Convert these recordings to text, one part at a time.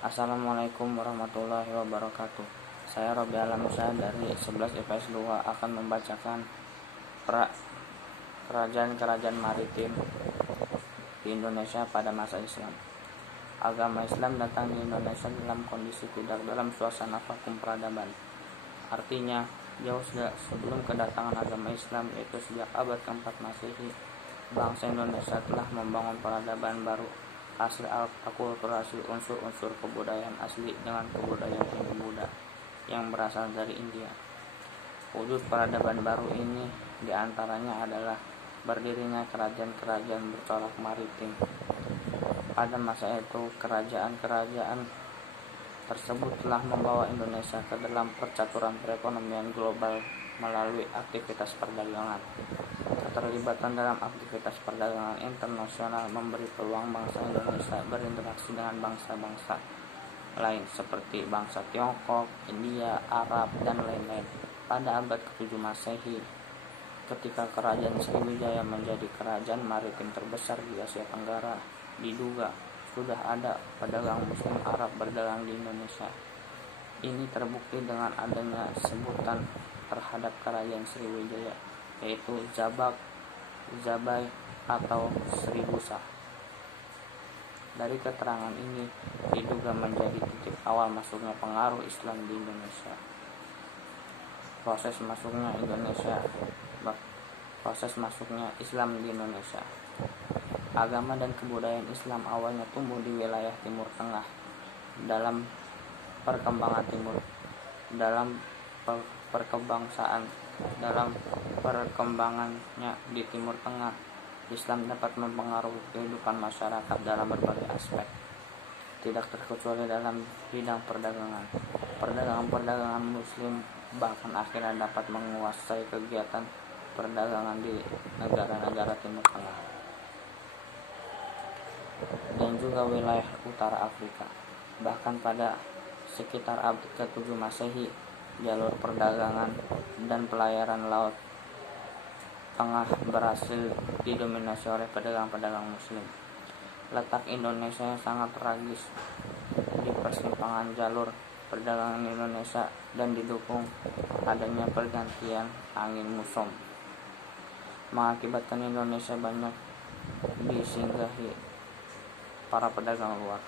Assalamualaikum warahmatullahi wabarakatuh. Saya Robi Alamusa dari 11 IPS 2 akan membacakan kerajaan-kerajaan maritim di Indonesia pada masa Islam. Agama Islam datang di Indonesia dalam kondisi tidak dalam suasana vakum peradaban. Artinya, jauh sebelum kedatangan agama Islam, yaitu sejak abad keempat Masehi, bangsa Indonesia telah membangun peradaban baru hasil akulturasi unsur-unsur kebudayaan asli dengan kebudayaan Hindu-Buddha yang berasal dari India. Wujud peradaban baru ini diantaranya adalah berdirinya kerajaan-kerajaan bercorak maritim. Pada masa itu, kerajaan-kerajaan tersebut telah membawa Indonesia ke dalam percaturan perekonomian global melalui aktivitas perdagangan. Keterlibatan dalam aktivitas perdagangan internasional memberi peluang bangsa Indonesia berinteraksi dengan bangsa-bangsa lain seperti bangsa Tiongkok, India, Arab, dan lain-lain. Pada abad ke-7 Masehi, ketika Kerajaan Sriwijaya menjadi kerajaan maritim terbesar di Asia Tenggara, diduga sudah ada pedagang Muslim Arab berdagang di Indonesia. Ini terbukti dengan adanya sebutan terhadap Kerajaan Sriwijaya, yaitu Zabai atau Seribusa. Dari keterangan ini diduga menjadi titik awal masuknya pengaruh Islam di Indonesia. Proses masuknya Islam di Indonesia. Agama dan kebudayaan Islam awalnya tumbuh di wilayah Timur Tengah. Dalam perkembangannya di Timur Tengah, Islam dapat mempengaruhi kehidupan masyarakat dalam berbagai aspek, tidak terkecuali dalam bidang perdagangan. Perdagangan Muslim bahkan akhirnya dapat menguasai kegiatan perdagangan di negara-negara Timur Tengah dan juga wilayah utara Afrika. Bahkan pada sekitar abad ke-7 Masehi, jalur perdagangan dan pelayaran laut tengah berhasil didominasi oleh pedagang-pedagang Muslim. Letak Indonesia yang sangat tragis di persimpangan jalur perdagangan Indonesia dan didukung adanya pergantian angin muson mengakibatkan Indonesia banyak disinggahi para pedagang luar.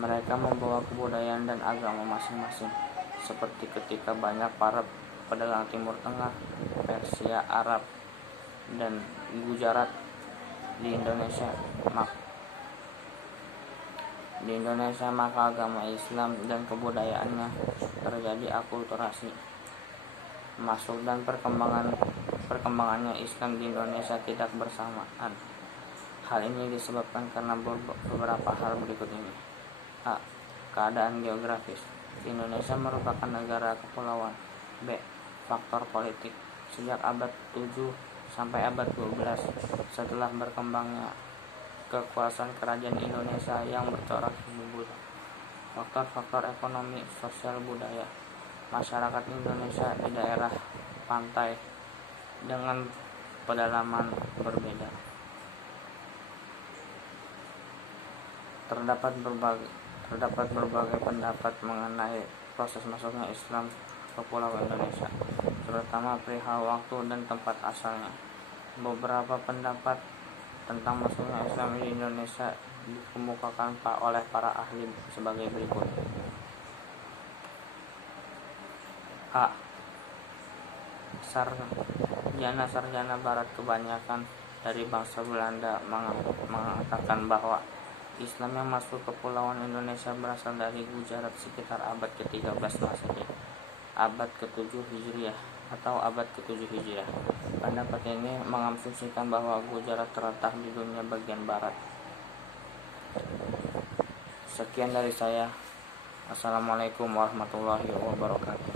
Mereka membawa kebudayaan dan agama masing-masing, seperti ketika banyak para pedagang Timur Tengah, Persia, Arab, dan Gujarat di Indonesia, maka agama Islam dan kebudayaannya terjadi akulturasi masuk dan perkembangannya Islam di Indonesia tidak bersamaan. Hal ini disebabkan karena beberapa hal berikut ini. A. Keadaan geografis. Indonesia merupakan negara kepulauan. B. Faktor politik. Sejak abad 7 sampai abad 12, setelah berkembangnya kekuasaan kerajaan Indonesia yang bercorak Hindu-Buddha. Faktor-faktor ekonomi, sosial, budaya. Masyarakat Indonesia di daerah pantai dengan pedalaman berbeda. Terdapat berbagai pendapat mengenai proses masuknya Islam ke Pulau Indonesia, terutama perihal waktu dan tempat asalnya. Beberapa pendapat tentang masuknya Islam di Indonesia dikemukakan oleh para ahli sebagai berikut. A. Sarjana Barat kebanyakan dari bangsa Belanda mengatakan bahwa Islam yang masuk ke Kepulauan Indonesia berasal dari Gujarat sekitar abad ke-13 Masehi, abad ke-7 Hijriah atau abad ke-7 Hijriah. Pendapat ini mengasumsikan bahwa Gujarat terletak di dunia bagian barat. Sekian dari saya. Assalamualaikum warahmatullahi wabarakatuh.